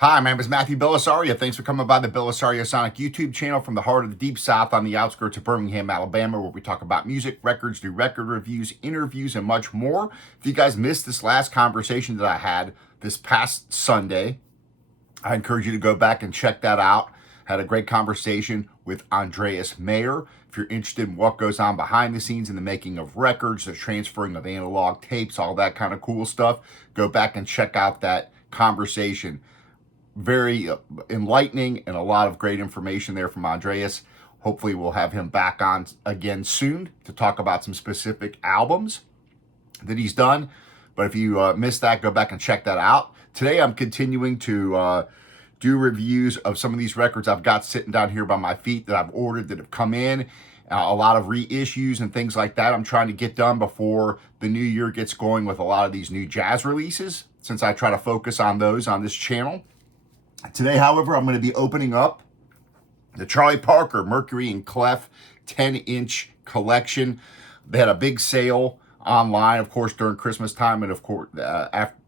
Hi, my name is Matthew Bellisario. Thanks for coming by the BellisarioSonic YouTube channel from the heart of the Deep South on the outskirts of Birmingham, Alabama, where we talk about music, records, do record reviews, interviews, and much more. If you guys missed this last conversation that I had this past Sunday, I encourage you to go back and check that out. Had a great conversation with Andreas Mayer. If you're interested in what goes on behind the scenes in the making of records, the transferring of analog tapes, all that kind of cool stuff, go back and check out that conversation. Very enlightening and a lot of great information there from Andreas. Hopefully we'll have him back on again soon to talk about some specific albums that he's done. But if you missed that, go back and check that out. Today I'm continuing to do reviews of some of these records I've got sitting down here by my feet that I've ordered that have come in. A lot of reissues and things like that I'm trying to get done before the new year gets going with a lot of these new jazz releases, since I try to focus on those on this channel. Today, however, I'm going to be opening up the Charlie Parker Mercury and Clef 10-inch collection. They had a big sale online, of course, during Christmas time, and of course,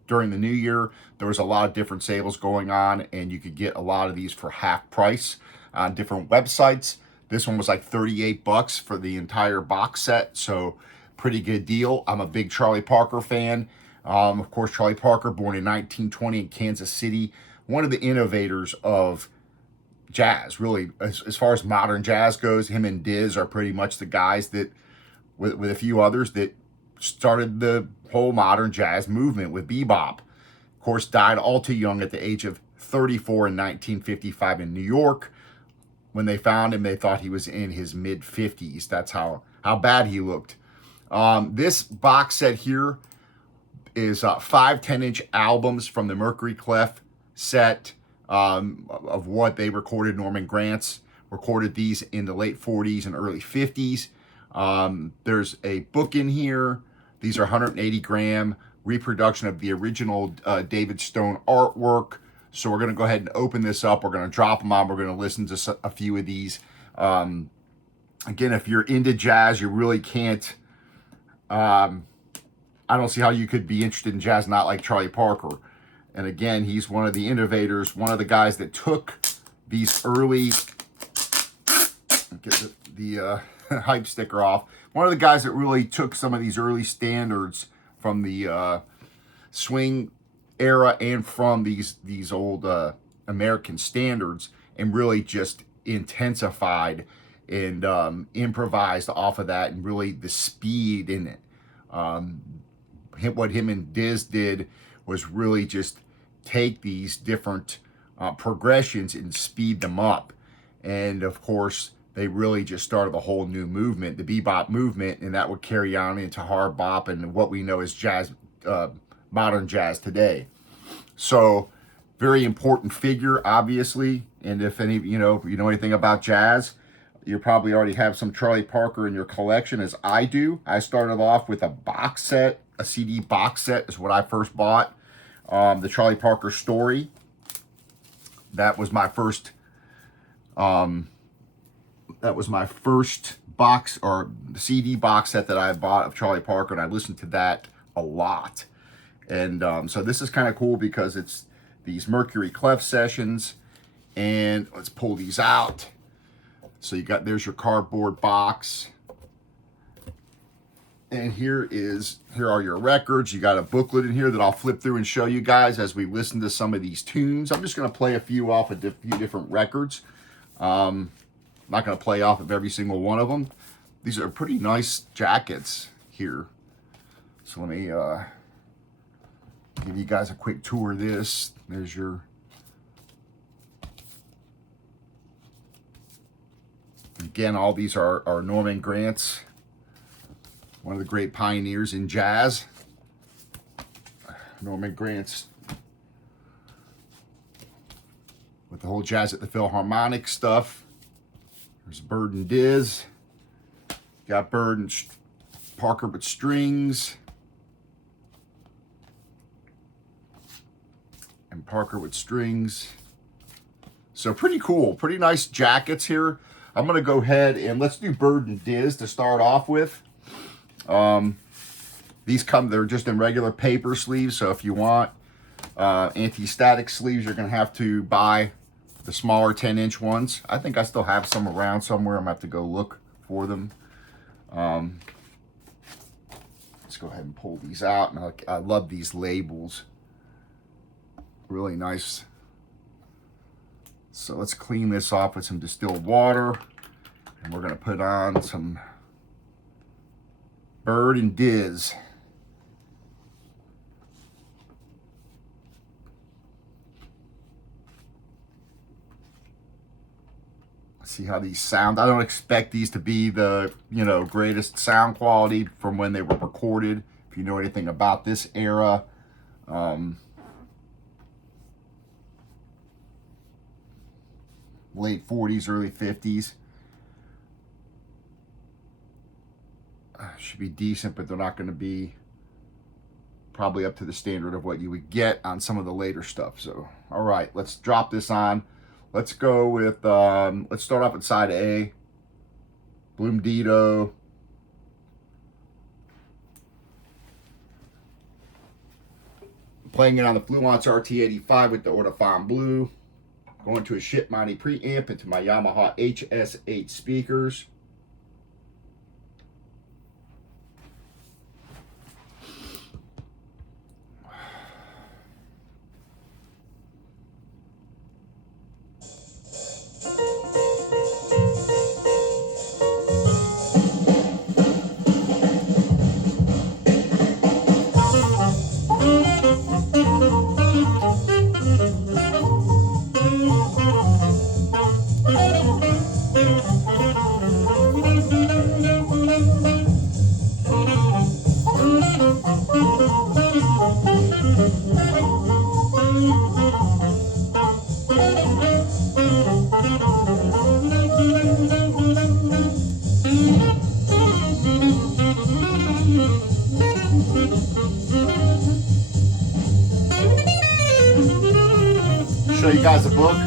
during the New Year, there was a lot of different sales going on, and you could get a lot of these for half price on different websites. This one was like 38 bucks for the entire box set, so pretty good deal. I'm a big Charlie Parker fan. Of course, Charlie Parker, born in 1920 in Kansas City, one of the innovators of jazz, really, as far as modern jazz goes. Him and Diz are pretty much the guys that, with a few others, that started the whole modern jazz movement with bebop. Of course, died all too young at the age of 34 in 1955 in New York. When they found him, they thought he was in his mid-50s. That's how bad he looked. This box set here is 5 10-inch albums from the Mercury Clef set of what they recorded. Norman Granz recorded these in the late 40s and early 50s. There's a book in here. These are 180-gram reproduction of the original David Stone artwork. So we're going to go ahead and open this up. We're going to drop them on. We're going to listen to a few of these. Again, if you're into jazz, you really can't... I don't see how you could be interested in jazz not like Charlie Parker. And again, he's one of the innovators, one of the guys that took these early... Get the hype sticker off. One of the guys that really took some of these early standards from the swing era and from these old American standards and really just intensified and improvised off of that, and really the speed in it. What him and Diz did was really just take these different progressions and speed them up. And of course, they really just started a whole new movement, the bebop movement, and that would carry on into hard bop and what we know as jazz, modern jazz today. So, very important figure, obviously. And if any, if you know anything about jazz, you probably already have some Charlie Parker in your collection, as I do. I started off with a box set, a CD box set is what I first bought. The Charlie Parker Story. That was my first. That was my first box or CD box set that I bought of Charlie Parker, and I listened to that a lot. And so this is kind of cool because it's these Mercury Clef sessions. And let's pull these out. So there's your cardboard box. And here are your records. You got a booklet in here that I'll flip through and show you guys as we listen to some of these tunes. I'm just going to play a few off of a few different records. I'm not going to play off of every single one of them. These are pretty nice jackets here. So let me give you guys a quick tour of this. There's your... Again, all these are Norman Granz, one of the great pioneers in jazz. Norman Granz with the whole Jazz at the Philharmonic stuff. There's Bird and Diz. Got Bird and Parker with strings. And Parker with strings. So pretty cool. Pretty nice jackets here. I'm going to go ahead and let's do Bird and Diz to start off with. These they're just in regular paper sleeves, so if you want, Anti-static sleeves, you're going to have to buy the smaller 10-inch ones. I think I still have some around somewhere. I'm going to have to go look for them. Let's go ahead and pull these out. And I love these labels. Really nice. So let's clean this off with some distilled water. And we're going to put on some Bird and Diz. See how these sound. I don't expect these to be the, you know, greatest sound quality from when they were recorded. If you know anything about this era, late 40s, early 50s. Should be decent, but they're not going to be probably up to the standard of what you would get on some of the later stuff. So, all right, let's drop this on. Let's go with, let's start off with side A, Bloom Dito. Playing it on the Fluence RT85 with the Ortofon Blue. Going to a Ship Mighty preamp into my Yamaha HS8 speakers. Show you guys a book.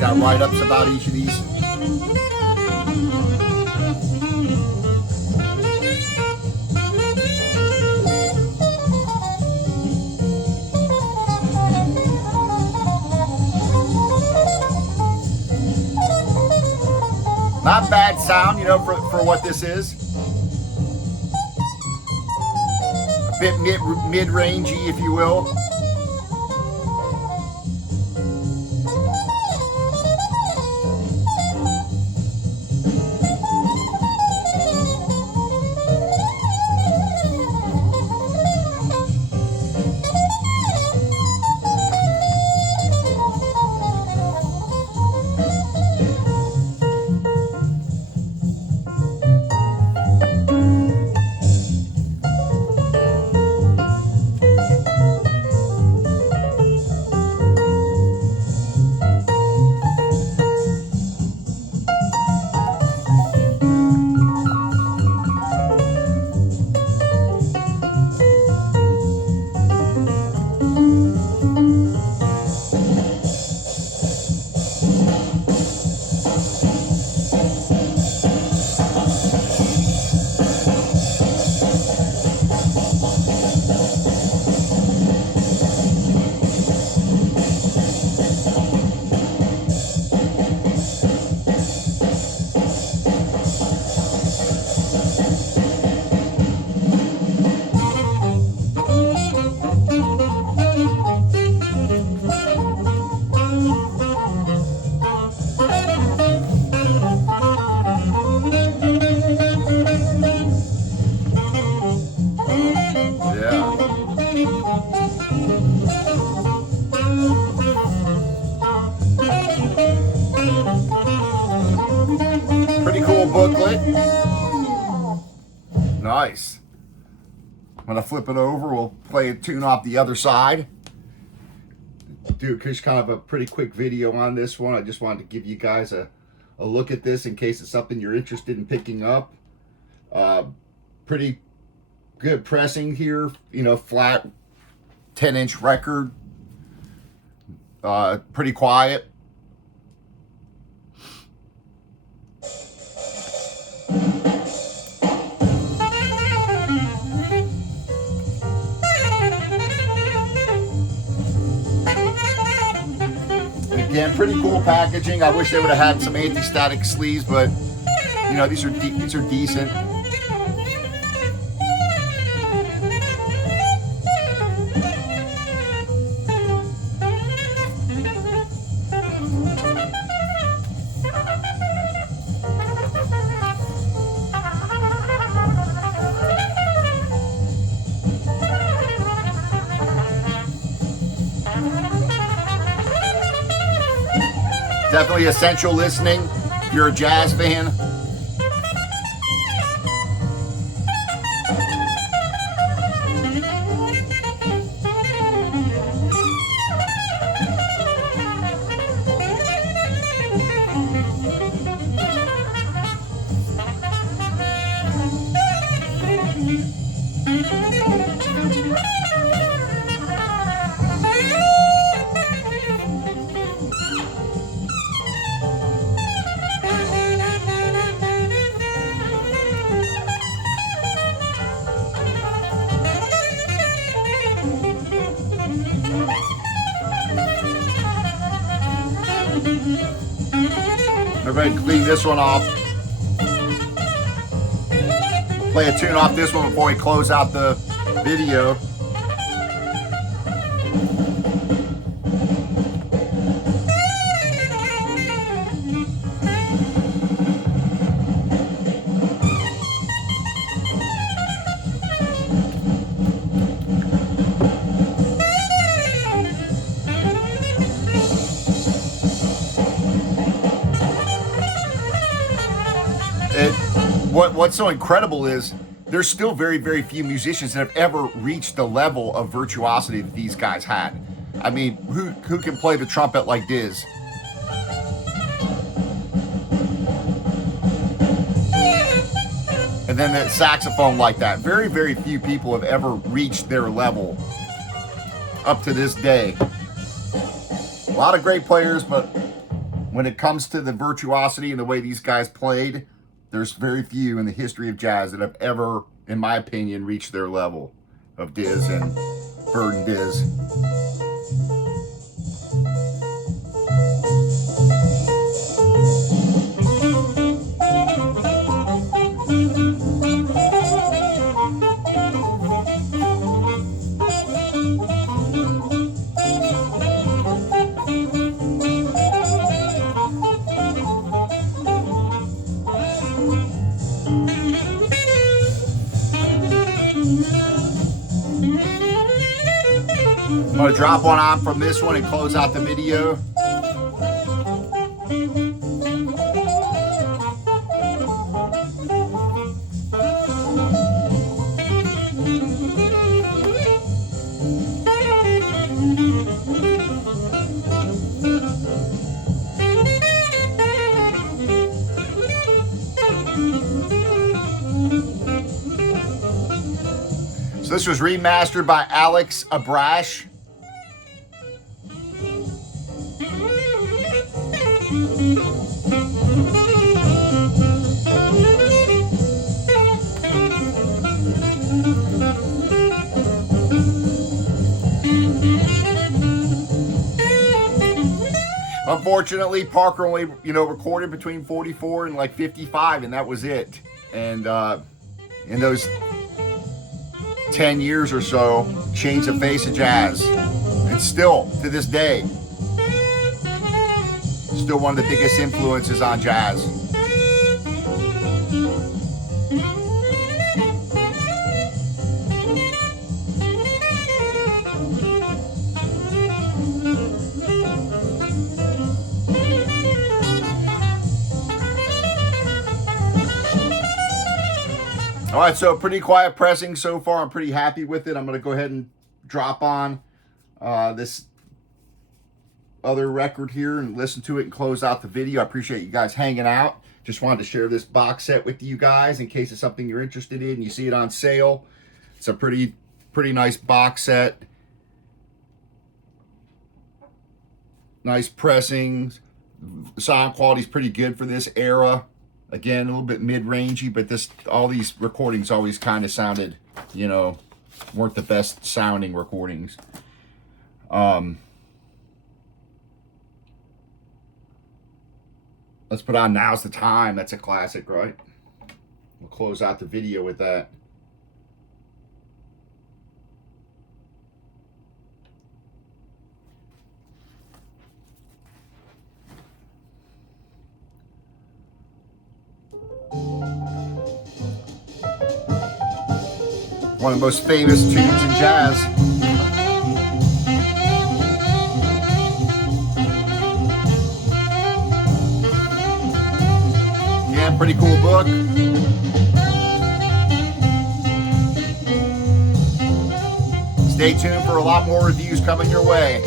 Got write-ups about each of these. Not bad sound, you know, for what this is. A bit mid-rangey, if you will. Pretty cool booklet. Nice. When I flip it over, we'll play a tune off the other side. Do just kind of a pretty quick video on this one. I just wanted to give you guys a look at this in case it's something you're interested in picking up. Pretty good pressing here, you know, flat 10-inch record. Pretty quiet. Again, pretty cool packaging. I wish they would have had some anti-static sleeves, but you know, these are decent. Definitely essential listening if you're a jazz fan. Everybody clean this one off. Play a tune off this one before we close out the video. What's so incredible is there's still very, very few musicians that have ever reached the level of virtuosity that these guys had. I mean, who can play the trumpet like Diz? And then the saxophone like that. Very, very few people have ever reached their level up to this day. A lot of great players, but when it comes to the virtuosity and the way these guys played, there's very few in the history of jazz that have ever, in my opinion, reached their level of Diz and Bird and Diz. I'm going to drop one on from this one and close out the video. So this was remastered by Abrash. Unfortunately, Parker only, recorded between 44 and like 55, and that was it. And in those 10 years or so, changed the face of jazz. And still, to this day, still one of the biggest influences on jazz. All right, so pretty quiet pressing so far. I'm pretty happy with it. I'm going to go ahead and drop on this other record here and listen to it and close out the video. I appreciate you guys hanging out. Just wanted to share this box set with you guys in case it's something you're interested in. You see it on sale. It's a pretty nice box set. Nice pressings. Sound quality is pretty good for this era. Again, a little bit mid-rangey, but all these recordings always kind of sounded, you know, weren't the best sounding recordings. Let's put on Now's the Time. That's a classic, right? We'll close out the video with that. One of the most famous tunes in jazz. Yeah, pretty cool book. Stay tuned for a lot more reviews coming your way.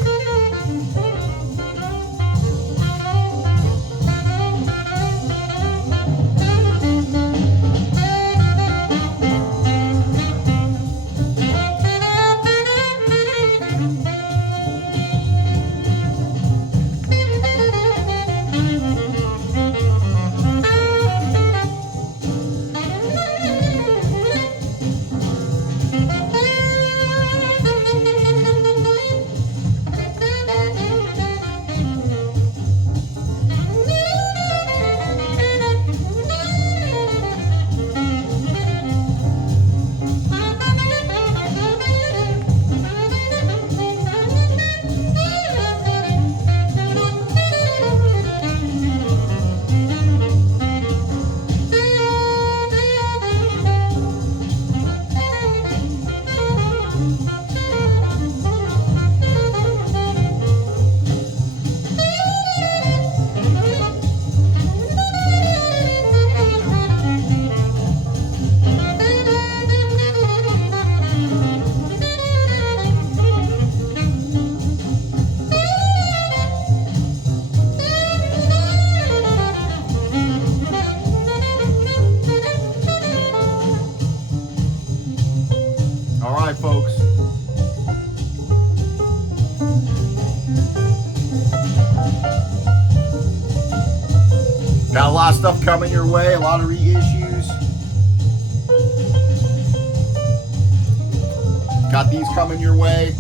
Folks. Got a lot of stuff coming your way, a lot of reissues. Got these coming your way.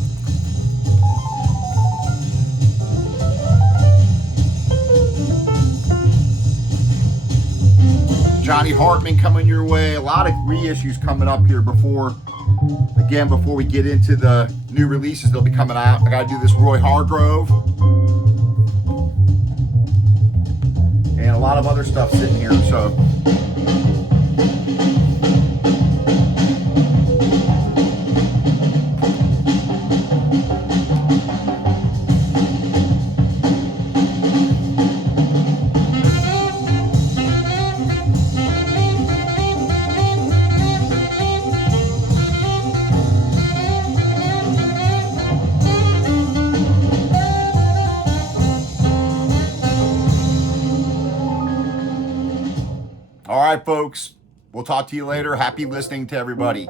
Johnny Hartman coming your way. A lot of reissues coming up here before we get into the new releases that'll be coming out. I gotta do this Roy Hargrove. And a lot of other stuff sitting here, so. All right, folks. We'll talk to you later. Happy listening to everybody.